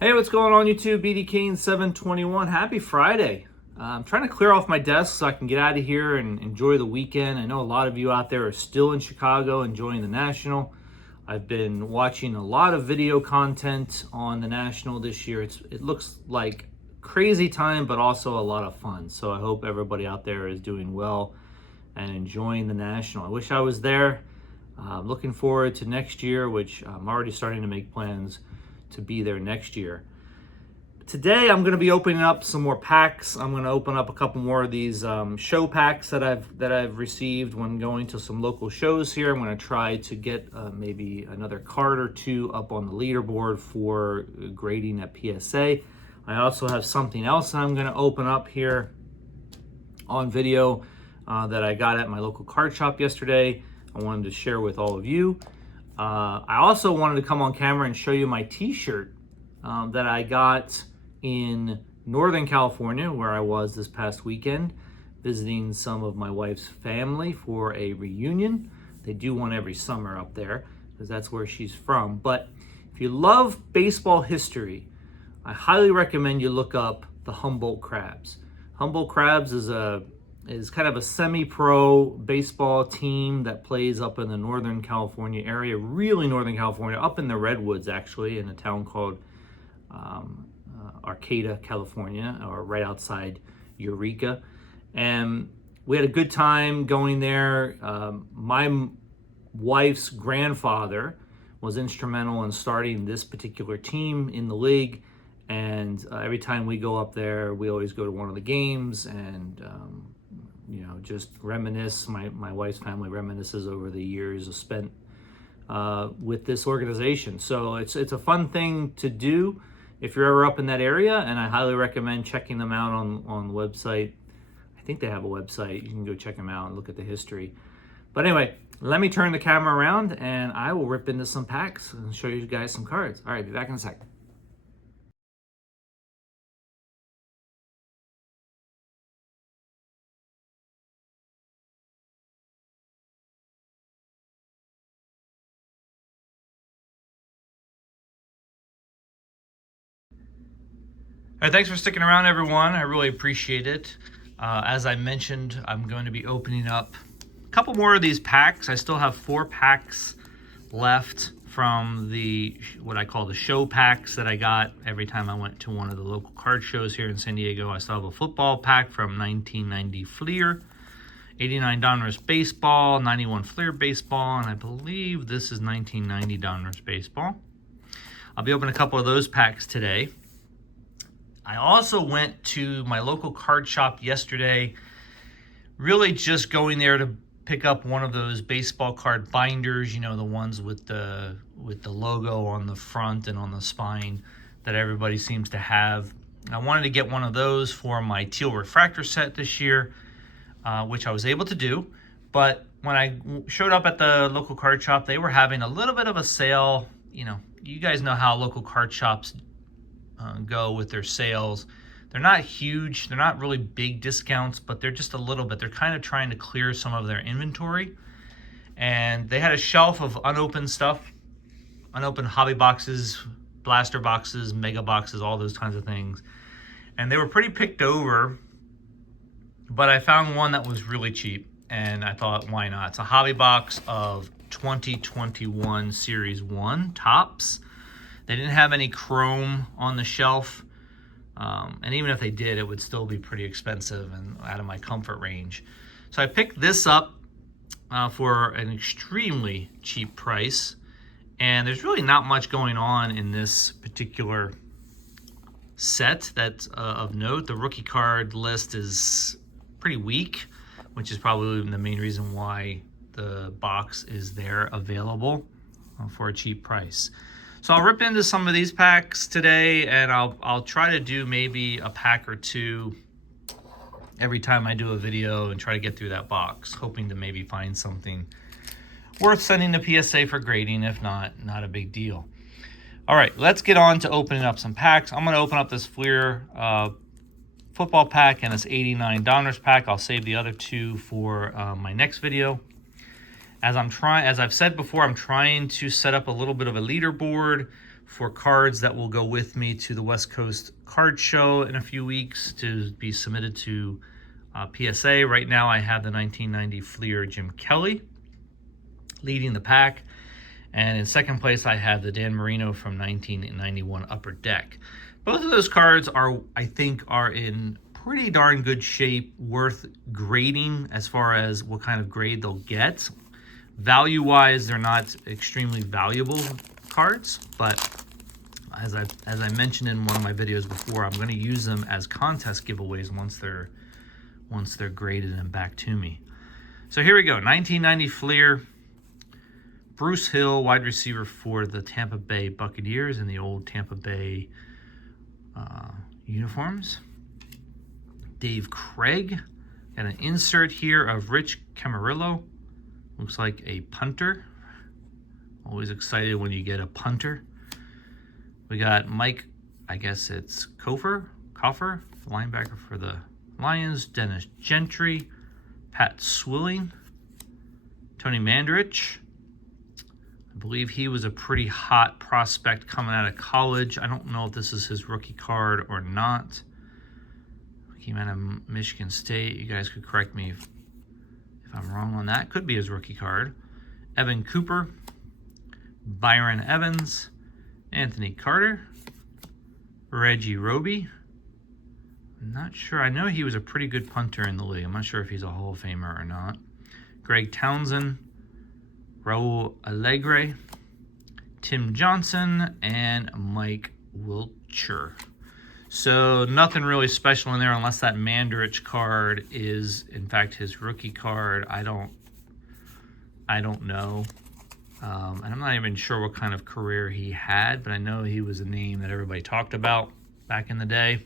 Hey, what's going on YouTube? BD Kane 721. Happy Friday. I'm trying to clear off my desk so I can get out of here and enjoy the weekend. I know a lot of you out there are still in Chicago enjoying the National. I've been watching a lot of video content on the National this year. It looks like crazy time, but also a lot of fun. So I hope everybody out there is doing well and enjoying the National. I wish I was there. Looking forward to next year, which I'm already starting to make plans to be there next year. Today I'm going to be opening up some more packs. I'm going to open up a couple more of these show packs that I've received when going to some local shows here. I'm going to try to get maybe another card or two up on the leaderboard for grading at PSA. I also have something else I'm going to open up here on video that I got at my local card shop yesterday. I wanted to share with all of you. I also wanted to come on camera and show you my t-shirt that I got in Northern California, where I was this past weekend, visiting some of my wife's family for a reunion. They do one every summer up there, because that's where she's from. But if you love baseball history, I highly recommend you look up the Humboldt Crabs. Humboldt Crabs is kind of a semi-pro baseball team that plays up in the Northern California area, really Northern California, up in the Redwoods actually, in a town called Arcata, California, or right outside Eureka. And we had a good time going there. My wife's grandfather was instrumental in starting this particular team in the league. And every time we go up there, we always go to one of the games and just reminisce. My wife's family reminisces over the years spent with this organization. So it's a fun thing to do if you're ever up in that area, and I highly recommend checking them out on the website. I think they have a website. You can go check them out and look at the history. But anyway, let me turn the camera around and I will rip into some packs and show you guys some cards. All right, be back in a sec. All right, thanks for sticking around, everyone. I really appreciate it. As I mentioned, I'm going to be opening up a couple more of these packs. I still have 4 packs left from what I call the show packs that I got every time I went to one of the local card shows here in San Diego. I still have a football pack from 1990 Fleer, 89 Donruss Baseball, 91 Fleer Baseball, and I believe this is 1990 Donruss Baseball. I'll be opening a couple of those packs today. I also went to my local card shop yesterday, really just going there to pick up one of those baseball card binders, the ones with the logo on the front and on the spine that everybody seems to have. I wanted to get one of those for my teal refractor set this year, which I was able to do. But when I showed up at the local card shop, they were having a little bit of a sale. You guys know how local card shops go with their sales. They're not huge, they're not really big discounts, but they're just a little bit. They're kind of trying to clear some of their inventory. And they had a shelf of unopened stuff, unopened hobby boxes, blaster boxes, mega boxes, all those kinds of things. And they were pretty picked over, but I found one that was really cheap, and I thought, why not? It's a hobby box of 2021 Series 1 Topps. They didn't have any chrome on the shelf, and even if they did, it would still be pretty expensive and out of my comfort range. So I picked this up for an extremely cheap price, and there's really not much going on in this particular set that's of note. The rookie card list is pretty weak, which is probably the main reason why the box is there available for a cheap price. So I'll rip into some of these packs today, and I'll try to do maybe a pack or two every time I do a video and try to get through that box, hoping to maybe find something worth sending to PSA for grading. If not a big deal. All right, let's get on to opening up some packs. I'm going to open up this Fleer football pack and this 89 Donruss pack. I'll save the other 2 for my next video. As I've said before, I'm trying to set up a little bit of a leaderboard for cards that will go with me to the West Coast Card Show in a few weeks to be submitted to PSA. Right now I have the 1990 Fleer Jim Kelly leading the pack. And in second place, I have the Dan Marino from 1991 Upper Deck. Both of those cards I think, are in pretty darn good shape, worth grading as far as what kind of grade they'll get. Value-wise, they're not extremely valuable cards, but as I mentioned in one of my videos before, I'm going to use them as contest giveaways once they're graded and back to me. So here we go, 1990 Fleer. Bruce Hill, wide receiver for the Tampa Bay Buccaneers in the old Tampa Bay uniforms. Dave Craig. Got an insert here of Rich Camarillo. Looks like a punter. Always excited when you get a punter. We got Mike, I guess it's Coffer, linebacker for the Lions. Dennis Gentry. Pat Swilling. Tony Mandarich. I believe he was a pretty hot prospect coming out of college. I don't know if this is his rookie card or not. He came out of Michigan State. You guys could correct me if I'm wrong on that. Could be his rookie card. Evan Cooper, Byron Evans, Anthony Carter, Reggie Roby. I'm not sure. I know he was a pretty good punter in the league. I'm not sure if he's a Hall of Famer or not. Greg Townsend, Raul Alegre, Tim Johnson, and Mike Wiltshire. So nothing really special in there unless that Mandarich card is in fact his rookie card. I don't know. And I'm not even sure what kind of career he had, but I know he was a name that everybody talked about back in the day.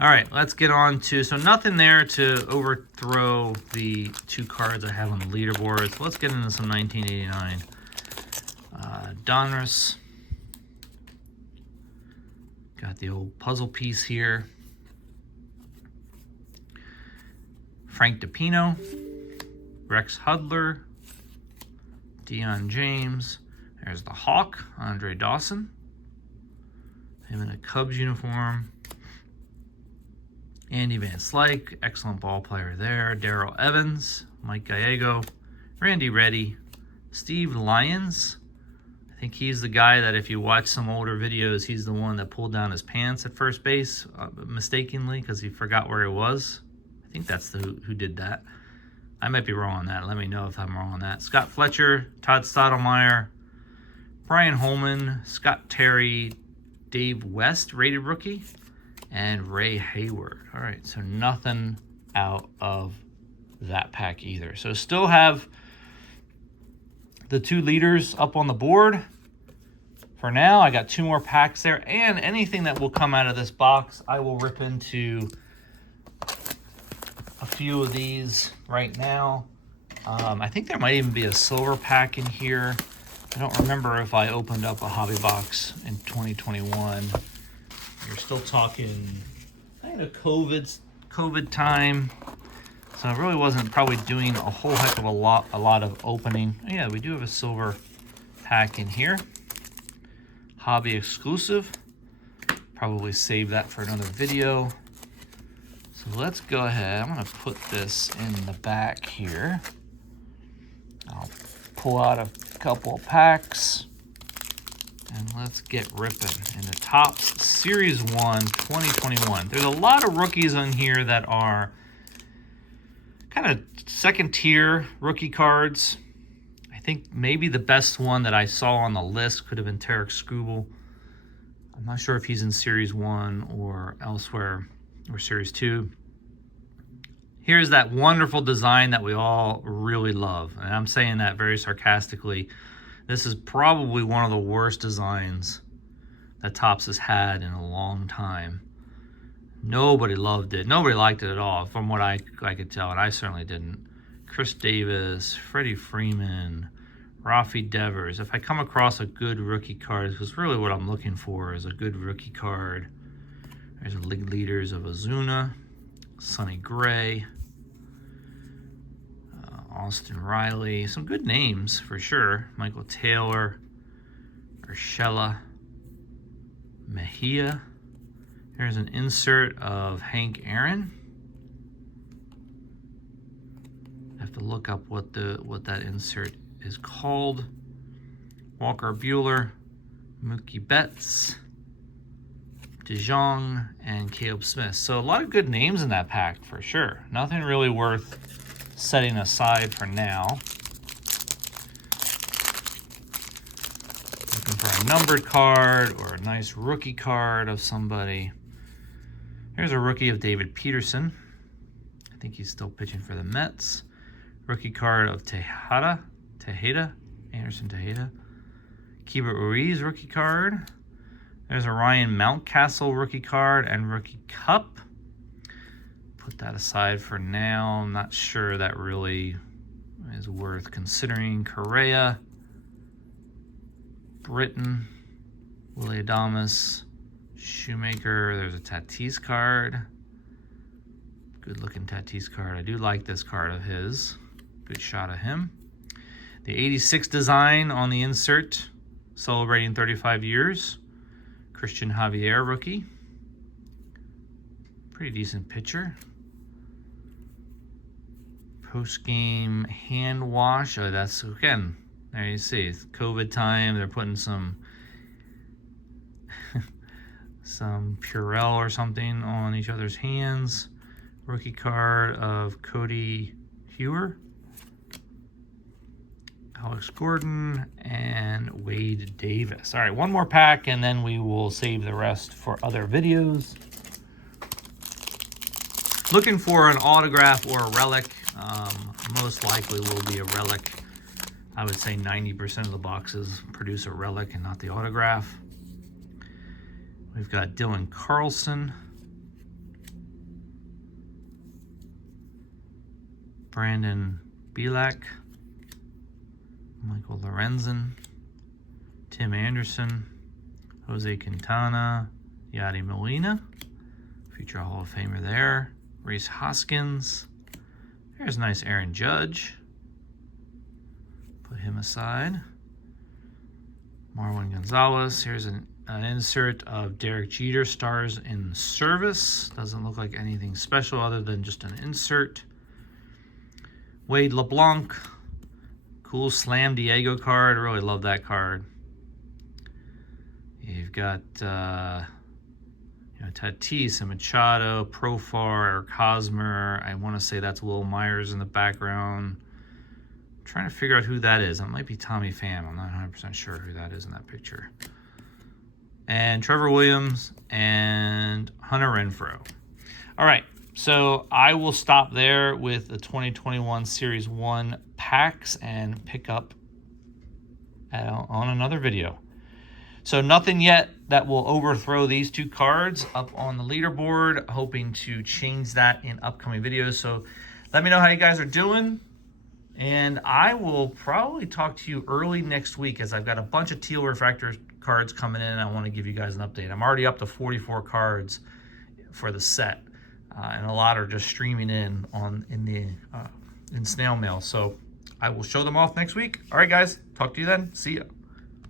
All right, let's get on to, so nothing there to overthrow the two cards I have on the leaderboard. So let's get into some 1989. Donruss. Got the old puzzle piece here. Frank DiPino. Rex Hudler. Deion James. There's the Hawk, Andre Dawson. Him in a Cubs uniform. Andy Van Slyke, excellent ball player there. Darrell Evans, Mike Gallego, Randy Reddy, Steve Lyons. I think he's the guy that if you watch some older videos, he's the one that pulled down his pants at first base mistakenly because he forgot where he was. I think that's who did that. I might be wrong on that. Let me know if I'm wrong on that. Scott Fletcher, Todd Stottlemyre, Brian Holman, Scott Terry, Dave West, rated rookie, and Ray Hayward. All right, so nothing out of that pack either. So still have the two leaders up on the board. For now, I got two more packs there, and anything that will come out of this box, I will rip into a few of these right now. I think there might even be a silver pack in here. I don't remember if I opened up a hobby box in 2021. You're still talking kind of COVID time, so I really wasn't probably doing a whole heck of a lot of opening. Oh, yeah, we do have a silver pack in here, hobby exclusive. Probably save that for another video. So let's go ahead. I'm going to put this in the back here. I'll pull out a couple of packs. And let's get ripping. In the Topps Series 1 2021. There's a lot of rookies on here that are kind of second tier rookie cards. I think maybe the best one that I saw on the list could have been Tarek Skubal. I'm not sure if he's in Series 1 or elsewhere, or Series 2. Here's that wonderful design that we all really love. And I'm saying that very sarcastically. This is probably one of the worst designs that Topps has had in a long time. Nobody loved it. Nobody liked it at all, from what I could tell, and I certainly didn't. Chris Davis, Freddie Freeman, Rafi Devers. If I come across a good rookie card, because really what I'm looking for is a good rookie card. There's the league leaders of Ozuna, Sonny Gray, Austin Riley. Some good names for sure. Michael Taylor, Urshela Mejia. Here's an insert of Hank Aaron. I have to look up what that insert is called. Walker Buehler, Mookie Betts, DeJong, and Caleb Smith. So a lot of good names in that pack for sure. Nothing really worth setting aside for now. Looking for a numbered card or a nice rookie card of somebody. Here's a rookie of David Peterson. I think he's still pitching for the Mets. Rookie card of Anderson Tejeda. Keibert Ruiz rookie card. There's a Ryan Mountcastle rookie card and rookie cup. Put that aside for now. I'm not sure that really is worth considering. Correa, Britton, Willie Adames, Shoemaker. There's a Tatis card. Good looking Tatis card. I do like this card of his. Good shot of him. The 86 design on the insert, celebrating 35 years. Christian Javier rookie. Pretty decent pitcher. Post-game hand wash. Oh, that's, again, there you see. It's COVID time. They're putting some Purell or something on each other's hands. Rookie card of Cody Hewer, Alex Gordon, and Wade Davis. All right, one more pack, and then we will save the rest for other videos. Looking for an autograph or a relic. Most likely will be a relic. I would say 90% of the boxes produce a relic and not the autograph. We've got Dylan Carlson, Brandon Bielak, Michael Lorenzen, Tim Anderson, Jose Quintana, Yadi Molina, future Hall of Famer there, Rhys Hoskins. There's a nice Aaron Judge. Put him aside. Marwin Gonzalez. Here's an insert of Derek Jeter, Stars in Service. Doesn't look like anything special other than just an insert. Wade LeBlanc. Cool Slam Diego card. I really love that card. You've got Tatis and Machado, Profar, Eric Hosmer. I want to say that's Will Myers in the background. I'm trying to figure out who that is. It might be Tommy Pham. I'm not 100% sure who that is in that picture. And Trevor Williams and Hunter Renfroe. All right, so I will stop there with the 2021 Series 1 packs and pick up on another video. So nothing yet that will overthrow these two cards up on the leaderboard. Hoping to change that in upcoming videos. So let me know how you guys are doing. And I will probably talk to you early next week as I've got a bunch of Teal Refractor cards coming in. I want to give you guys an update. I'm already up to 44 cards for the set. And a lot are just streaming in in snail mail. So I will show them off next week. All right, guys. Talk to you then. See ya.